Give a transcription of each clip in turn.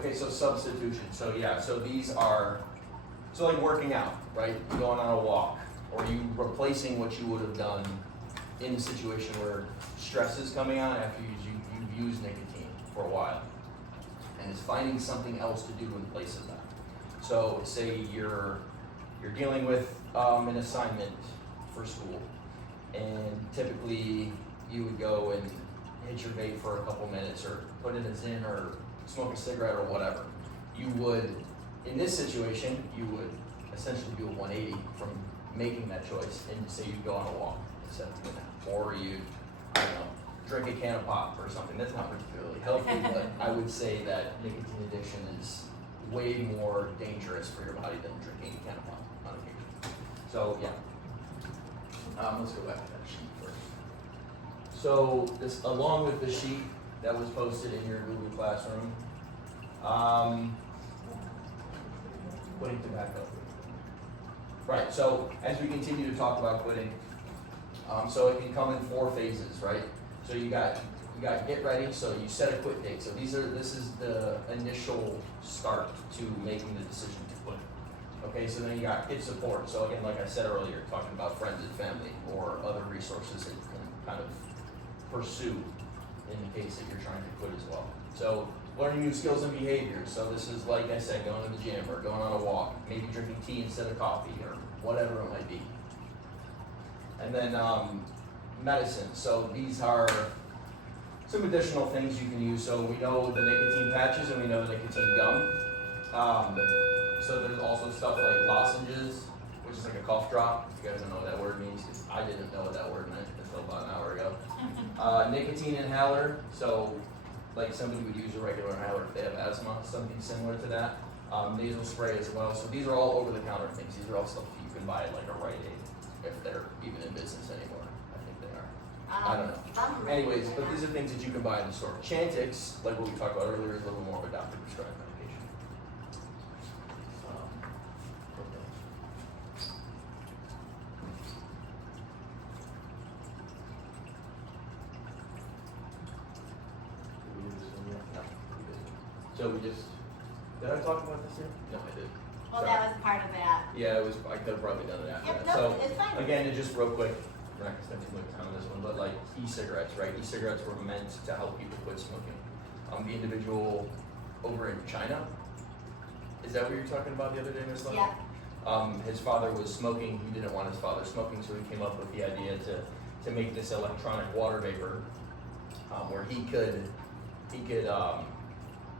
Okay, so substitution. So yeah, so these are, so like working out, right? Going on a walk, or you replacing what you would have done in a situation where stress is coming on after you've used nicotine for a while. And it's finding something else to do in place of that. So say you're dealing with an assignment for school, and typically you would go and hit your vape for a couple minutes, or put in a Zyn, or smoke a cigarette, or whatever. You would, in this situation, you would essentially do a 180 from making that choice, and say you go on a walk instead of doing that, or you, I don't know, drink a can of pop or something. That's not particularly healthy, but I would say that nicotine addiction is way more dangerous for your body than drinking a can of pop on occasion. So yeah, let's go back to that sheet first. So this, along with the sheet that was posted in your Google Classroom, quitting tobacco. Right, so as we continue to talk about quitting, so it can come in 4 phases, right? So you got get ready, so you set a quit date. So this is the initial start to making the decision to quit. Okay, so then you got get support. So again, like I said earlier, talking about friends and family or other resources that you can kind of pursue in the case that you're trying to quit as well. So learning new skills and behaviors. So this is, like I said, going to the gym or going on a walk, maybe drinking tea instead of coffee, or whatever it might be. And then medicine. So these are some additional things you can use. So we know the nicotine patches and we know the nicotine gum. So there's also stuff like lozenges, which is like a cough drop. If you guys don't know what that word means, because I didn't know what that word meant until about an hour ago. Nicotine inhaler. So like somebody would use a regular inhaler if they have asthma, something similar to that. Nasal spray as well. So these are all over-the-counter things. These are all stuff you can buy at like a Rite Aid, if they're even in business anymore. I think they are. I don't know. Anyways, but these are things that you can buy in the store. Chantix, like what we talked about earlier, is a little more of a doctor-prescribed medication. So we just, did I talk about this here? No, I did. Well, Sorry. that was part of that. Yeah, it was, I could have probably done it after Yep, that. no, So it's fine. again, and just real quick, we're not gonna spend too much time on this one, but like e-cigarettes, right? E-cigarettes were meant to help people quit smoking. The individual over in China, is that what you were talking about the other day, Ms. Lund? Yeah. His father was smoking, he didn't want his father smoking, so he came up with the idea to make this electronic water vapor, where he could,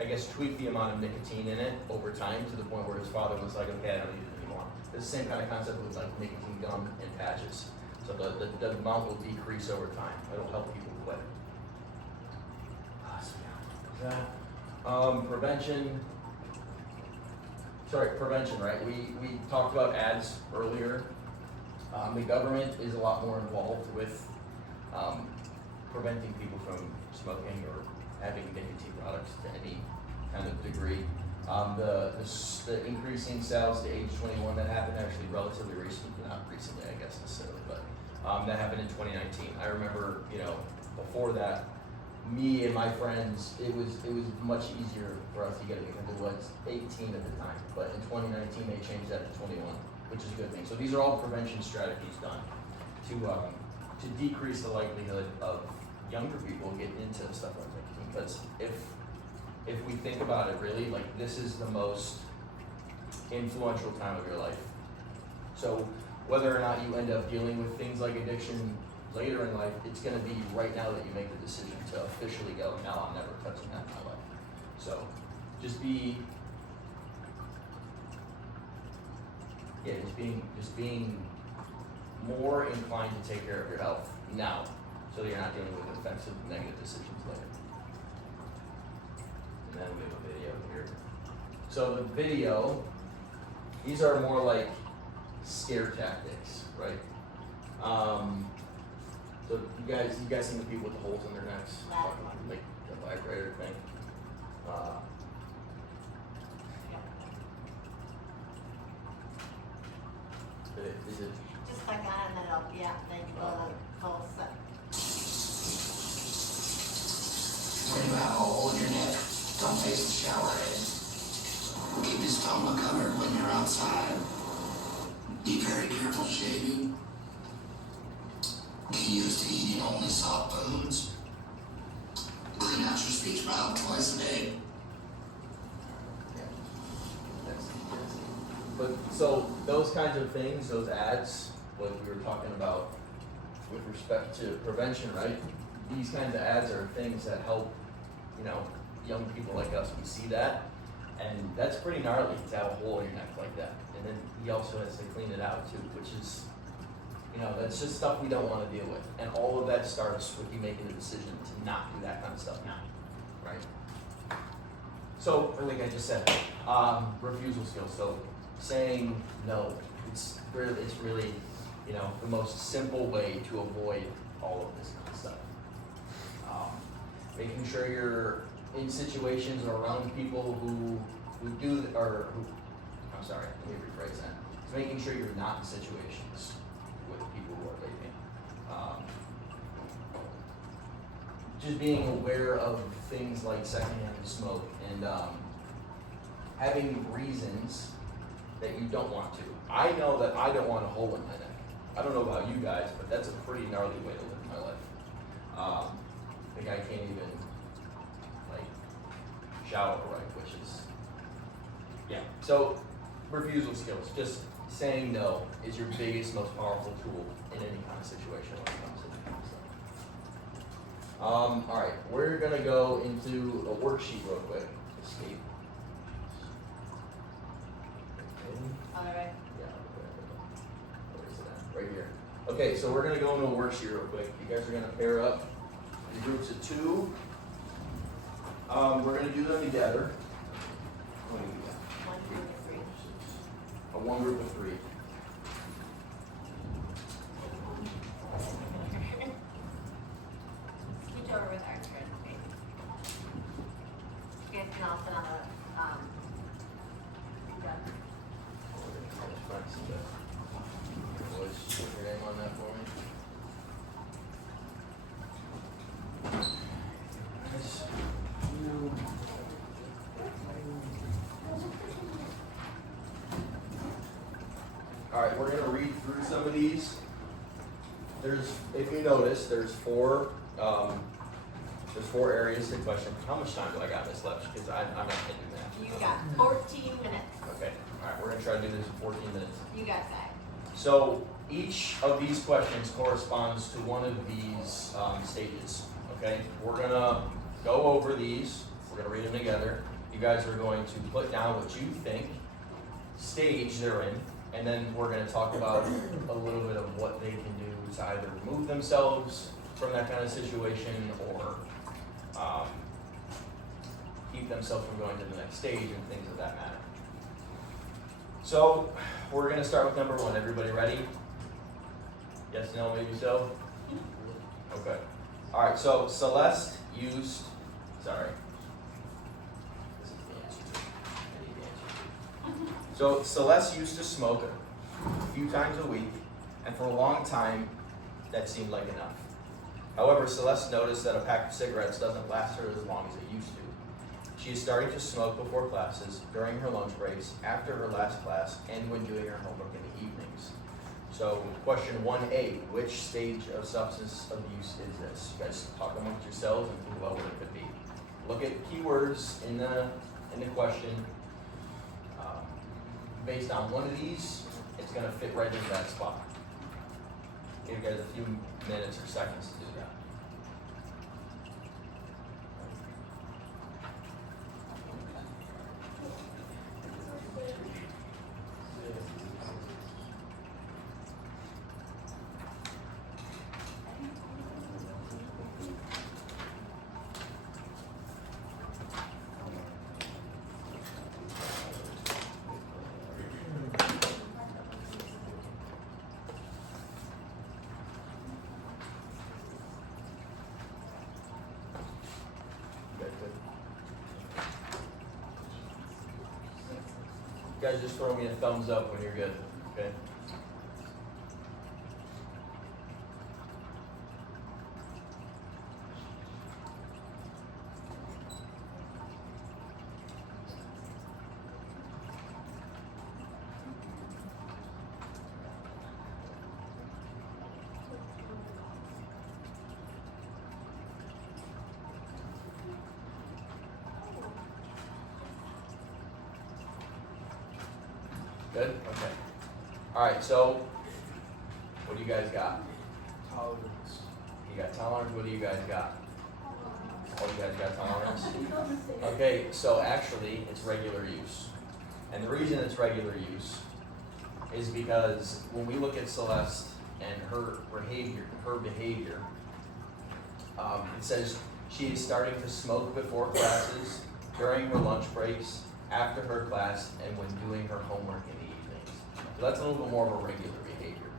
I guess, tweak the amount of nicotine in it over time to the point where his father was like, okay, I don't need it anymore. It's the same kind of concept with like nicotine gum and patches. So the amount will decrease over time. It'll help people quit. So yeah, prevention, right? We talked about ads earlier. The government is a lot more involved with preventing people from smoking or having nicotine products to any kind of degree. The increasing sales to age 21 that happened actually relatively recently, not recently I guess necessarily, but that happened in 2019. I remember, before that, me and my friends, it was much easier for us to get it because it was 18 at the time. But in 2019 they changed that to 21, which is a good thing. So these are all prevention strategies done to decrease the likelihood of younger people getting into stuff like nicotine. Because if we think about it really, like this is the most influential time of your life. So whether or not you end up dealing with things like addiction later in life, it's going to be right now that you make the decision to officially go, no, I'm never touching that in my life. So just being more inclined to take care of your health now, so that you're not dealing with offensive negative decisions later. And then we have a video here. So the video, these are more like scare tactics, right? So you guys seen the people with the holes in their necks, like the vibrator thing. Is it? Just click on it and then it'll, then you go to the full set. When you have a hole in your neck, don't face the jelly. Keep your stomach covered when you're outside. Be very careful shaving. Get used to eating only soft foods. Clean out your speech bubble twice a day. But so those kinds of things, those ads, what we were talking about with respect to prevention, right? These kinds of ads are things that help, you know, young people like us. We see that, and that's pretty gnarly to have a hole in your neck like that. And then he also has to clean it out too, which is, you know, that's just stuff we don't want to deal with. And all of that starts with you making the decision to not do that kind of stuff now, right? So, like I just said, refusal skills. So saying no, it's really, you know, the most simple way to avoid all of this kind of stuff. Making sure you're in situations or around people who do, or who, I'm sorry, let me rephrase that. It's making sure you're not in situations with people who are vaping. Just being aware of things like secondhand smoke and having reasons that you don't want to. I know that I don't want a hole in my neck. I don't know about you guys, but that's a pretty gnarly way to live my life. Like I can't even like shower right, which is, yeah. So refusal skills, just saying no is your biggest, most powerful tool in any kind of situation when it comes to that kind of stuff. All right, we're gonna go into a worksheet real quick. Escape. All right. Yeah, where is it at? Right here. Okay, so we're gonna go into a worksheet real quick. You guys are gonna pair up in groups of two. We're gonna do them together. What do you got? One, two, three. One group of three. Scooch over with our turn, okay? You guys can all sit on the, gun. Boys, put your name on that for me. All right, we're gonna read through some of these. If you notice, there's four areas to question. How much time do I got this left? Because I'm not hitting that. You got 14 minutes. Okay, all right, we're gonna try to do this in 14 minutes. You got that. So each of these questions corresponds to one of these stages, okay? We're gonna go over these, we're gonna read them together. You guys are going to put down what you think stage they're in, and then we're gonna talk about a little bit of what they can do to either remove themselves from that kind of situation or keep themselves from going to the next stage and things of that matter. So we're gonna start with number one. Everybody ready? Yes, no, maybe so? Okay. All right, so Celeste used, sorry. This is the answer. I need the answer. So Celeste used to smoke a few times a week, and for a long time, that seemed like enough. However, Celeste noticed that a pack of cigarettes doesn't last her as long as it used to. She is starting to smoke before classes, during her lunch breaks, after her last class, and when doing her homework in the evenings. So question 1A, which stage of substance abuse is this? You guys talk amongst yourselves and think about what it could be. Look at keywords in the question. Based on one of these, it's gonna fit right into that spot. Give you guys a few minutes or seconds to do that. You guys just throw me a thumbs up when you're good, okay? Good? Okay. Alright, so what do you guys got? Tolerance. You got tolerance, what do you guys got? Oh, you guys got tolerance? Okay, so actually, it's regular use. And the reason it's regular use is because when we look at Celeste and her behavior, it says she is starting to smoke before classes, during her lunch breaks, after her class, and when doing her homework in the evenings. So that's a little bit more of a regular behavior,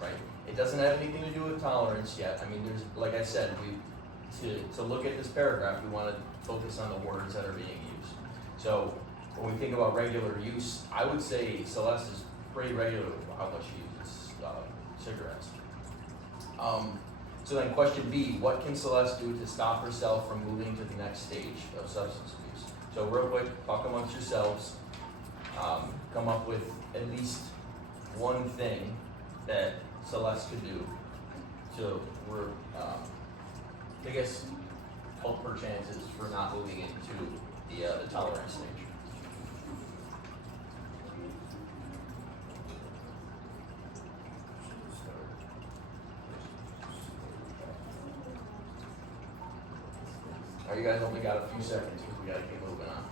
right? It doesn't have anything to do with tolerance yet. I mean, there's, like I said, to look at this paragraph, we want to focus on the words that are being used. So when we think about regular use, I would say Celeste is pretty regular with how much she uses cigarettes. So then question B, what can Celeste do to stop herself from moving to the next stage of substance abuse? So real quick, talk amongst yourselves, come up with at least one thing that Celeste could do to, I guess, help her chances for not moving into the tolerance stage. You guys only got a few seconds because we gotta keep moving on.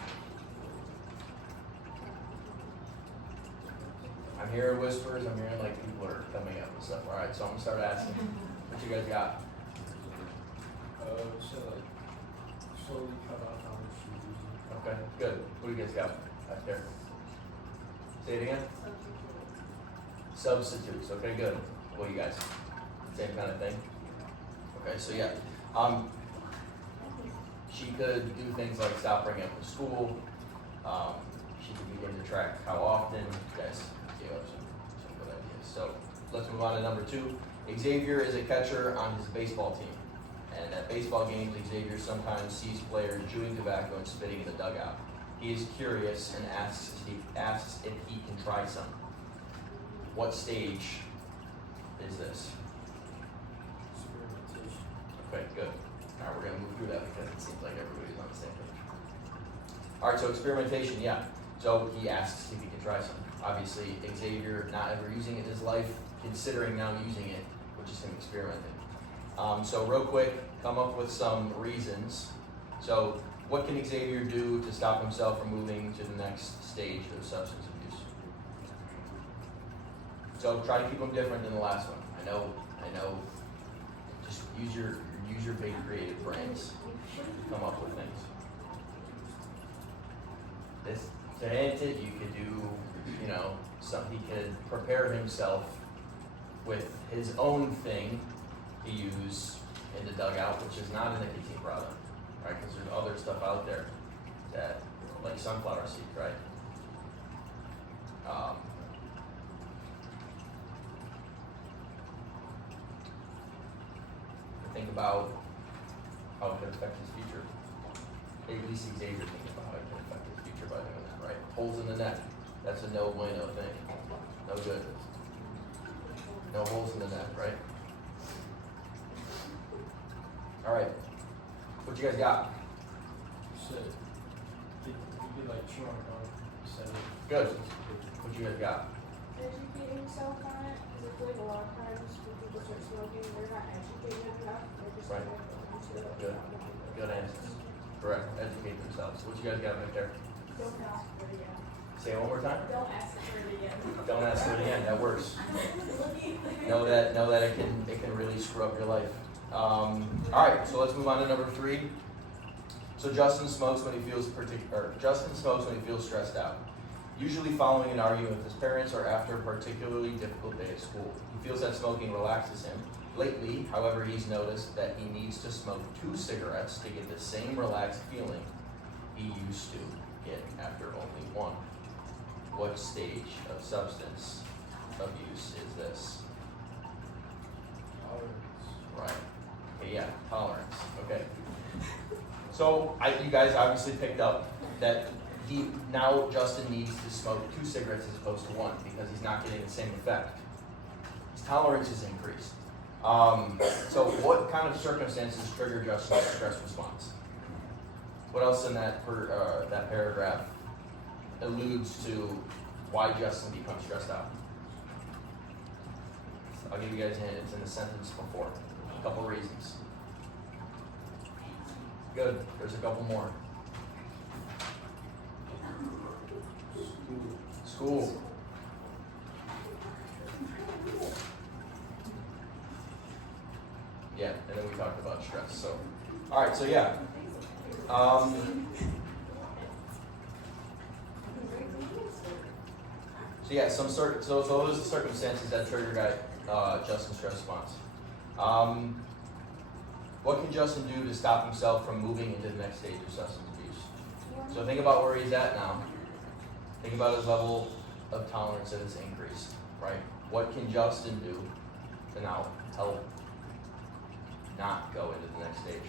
I'm hearing whispers, I'm hearing like people are coming up and stuff. Alright, so I'm gonna start asking. What you guys got? So like slowly cut off how much she's using. Okay, good. What do you guys got back there? Say it again? Substitutes. Okay, good. What do you guys? Same kind of thing? Okay, so yeah. She could do things like stop bringing up to school. She could begin to track how often. You guys gave up some good ideas. So let's move on to number 2. Xavier is a catcher on his baseball team. And at baseball games, Xavier sometimes sees players chewing tobacco and spitting in the dugout. He is curious and asks if he can try some. What stage is this? Experimentation. Okay, good. Alright, we're gonna move through that because it seems like everybody's on the same page. Alright, so experimentation, yeah. So he asks if he can try some. Obviously, Xavier not ever using it in his life, considering now using it, which is him experimenting. So real quick, come up with some reasons. So what can Xavier do to stop himself from moving to the next stage of substance abuse? So try to keep them different than the last one. I know. Just use your big creative brains to come up with things. This to hint it, you could do, he could prepare himself with his own thing to use in the dugout, which is not a nicotine product, right? Because there's other stuff out there that, like sunflower seed, right? Think about how it could affect his future. At least Xavier thinking about how it could affect his future by doing that, right? Holes in the neck. That's a no bueno thing. No good. No holes in the neck, right? Alright. What you guys got? So you could like chew on it instead of. Good. What you guys got? Educating yourself on it, because I feel like a lot of times when people start smoking, they're not educated enough, they're just Right. like into it. Good. Good answers. Correct. Educate themselves. What you guys got back there? Don't ask for it again. Say it one more time. Don't ask for it again. Don't ask for it again. That works. Know that it can really screw up your life. Alright, so let's move on to number 3. So Justin smokes when he feels stressed out. Usually following an argument with his parents or after a particularly difficult day at school. He feels that smoking relaxes him. Lately, however, he's noticed that he needs to smoke 2 cigarettes to get the same relaxed feeling he used to get after only one. What stage of substance abuse is this? Tolerance. Right. Okay, yeah, tolerance. Okay. So you guys obviously picked up that Justin needs to smoke 2 cigarettes as opposed to 1 because he's not getting the same effect. His tolerance is increased. So what kind of circumstances trigger Justin's stress response? What else in that paragraph alludes to why Justin becomes stressed out. I'll give you guys a hint, it's in the sentence before. A couple reasons. Good, there's a couple more. School. Yeah, and then we talked about stress, so. Alright, so yeah. So yeah, so those are the circumstances that trigger Justin's stress response. What can Justin do to stop himself from moving into the next stage of substance abuse? So think about where he's at now. Think about his level of tolerance that has increased, right? What can Justin do to now help not go into the next stage?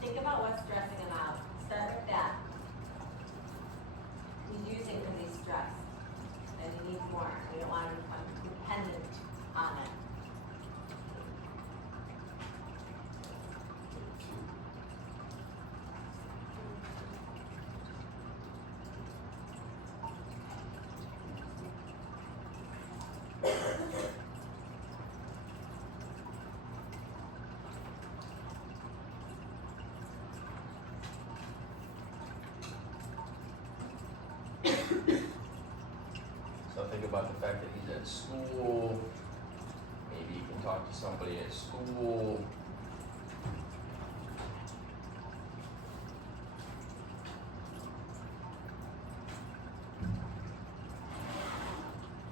Think about what's stressing him out. Start with that. He's using because he's stressed. And he needs more. We don't want him to become dependent on it. So think about the fact that he's at school. Maybe you can talk to somebody at school.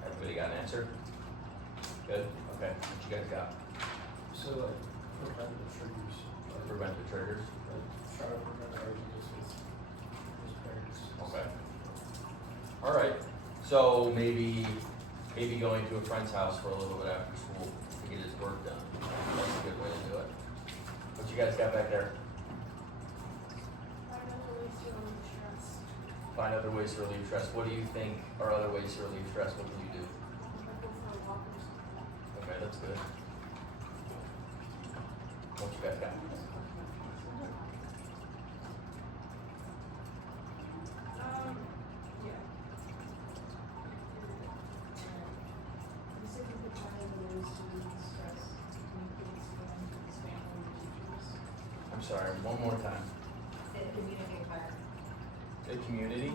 Everybody got an answer? Good? Okay, what you guys got? So like, preventative triggers. Preventive triggers? Like, try to prevent arguments with his parents. Okay. Alright, so maybe going to a friend's house for a little bit after school to get his work done. That's a good way to do it. What you guys got back there? Find other ways to relieve stress. What do you think are other ways to relieve stress? What can you do? Okay, that's good. What you guys got? I'm sorry, one more time. Say the community part. The community?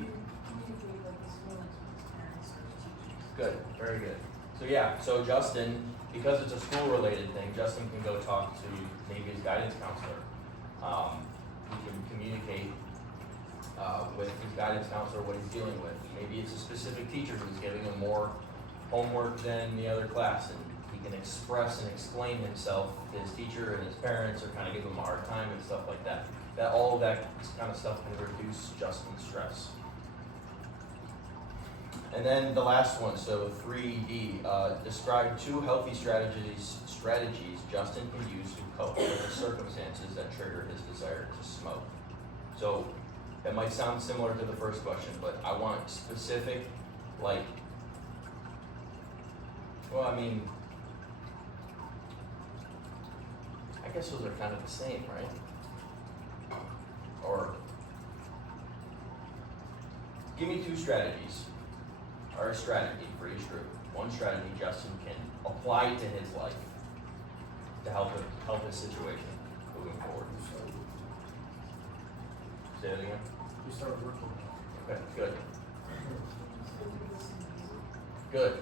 Good, very good. So yeah, so Justin, because it's a school-related thing, Justin can go talk to maybe his guidance counselor. He can communicate with his guidance counselor what he's dealing with. Maybe it's a specific teacher who's giving him more homework than the other class, and he can express and explain himself to his teacher and his parents, or kind of give him a hard time and stuff like that. All of that kind of stuff can reduce Justin's stress. And then the last one, so 3D, describe 2 healthy strategies Justin can use to cope with the circumstances that trigger his desire to smoke. So that might sound similar to the first question, but I want specific, I guess those are kind of the same, right? Or give me 2 strategies, or a strategy for each group. One strategy Justin can apply to his life to help his situation moving forward. Say it again. We start working on it. Okay, good. Good.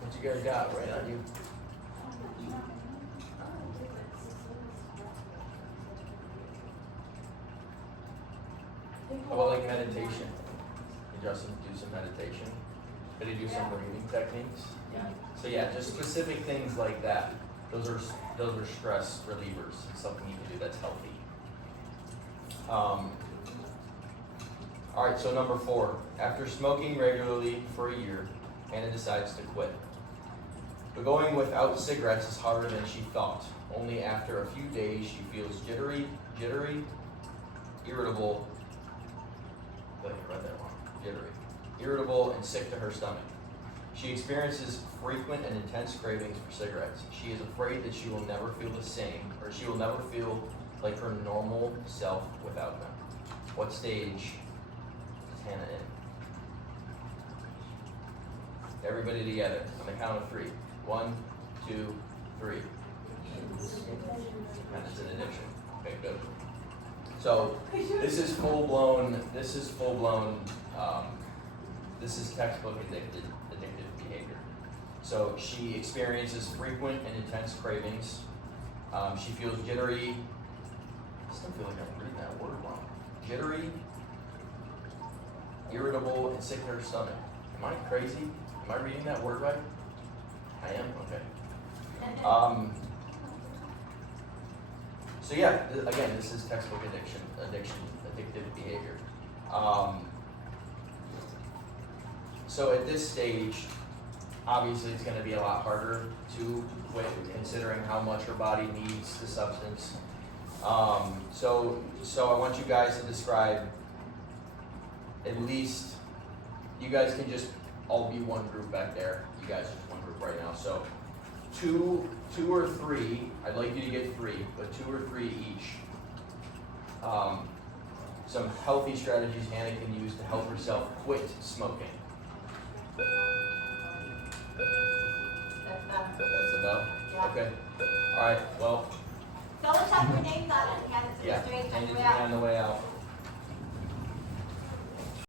What you guys got right on you? How about like meditation? Can Justin do some meditation? Could he do some breathing techniques? Yeah. So yeah, just specific things like that. Those are stress relievers and something you can do that's healthy. All right, so number 4. After smoking regularly for a year, Hannah decides to quit. But going without cigarettes is harder than she thought. Only after a few days she feels jittery, irritable. I read that wrong. Jittery, irritable, and sick to her stomach. She experiences frequent and intense cravings for cigarettes. She is afraid that she will never feel the same, or she will never feel like her normal self without them. What stage is Hannah in? Everybody together on the count of 3. 1, 2, 3. And it's an addiction. Okay, good. So this is full blown. This is textbook addictive behavior. So she experiences frequent and intense cravings. She feels jittery. I still feel like I'm reading that word wrong. Jittery, irritable, and sick to her stomach. Am I crazy? Am I reading that word right? I am? Okay. So yeah, again, this is textbook addictive behavior. So at this stage, obviously it's gonna be a lot harder to quit, considering how much her body needs the substance. So I want you guys to describe, at least, you guys can just all be one group back there. You guys are just one group right now. So two or three, I'd like you to get 3, but 2 or 3 each. Some healthy strategies Hannah can use to help herself quit smoking. That's That's the bell? Yeah. Okay. Alright, well, So let's have your names on it. You have it yeah, straight change it and to way me out. on the way out.